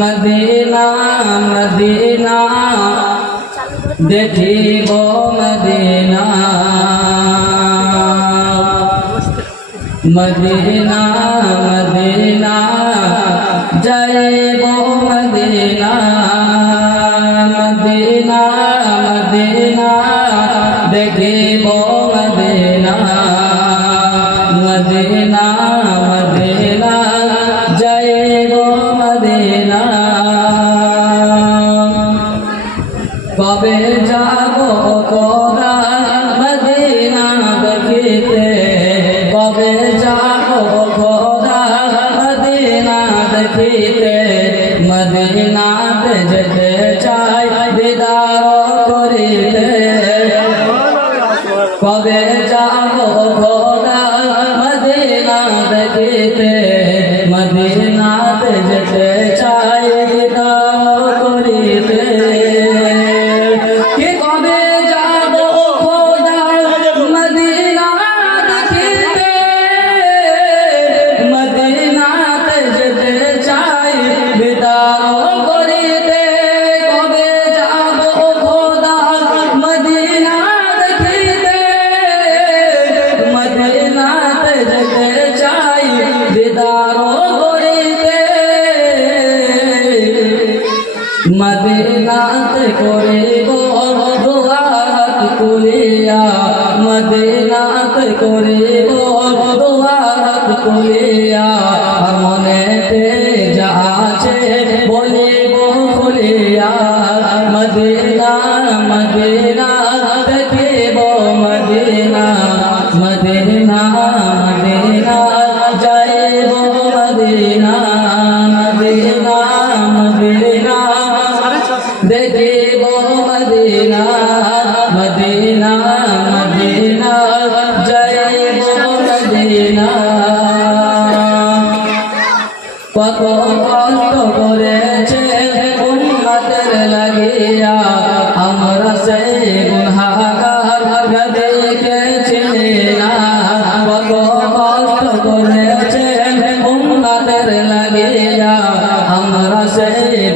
Medina Medina দেখিব Medina Medina Medina যাইব Medina Medina Medina দেখিব মদিনা মদিনা কবে যাব কোদা মদিনা দেখিতে কবে যাব খোদা মদিনা দেখিতে মদিনাতে যেতে চাই দিদার করিতে কবে যাব খোদা মদিনা দেখিতে মদিনাতে করিব দোয়াত কুলিয়া মদিনাতে করিব দোয়াত কুলিয়া মনেতে যা আছে বলিব খুলিয়া মদিনা মদিনা দেখিব মদিনা মদিনা মদিনা যাইব মদিনা কত কষ্ট করেছে উন্নতের লাগিয়া, আমরা সেই গুনহাগার গদিকে চিনি না কত কষ্ট করেছে লাগিয়া, আমরা সেই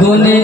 গুণে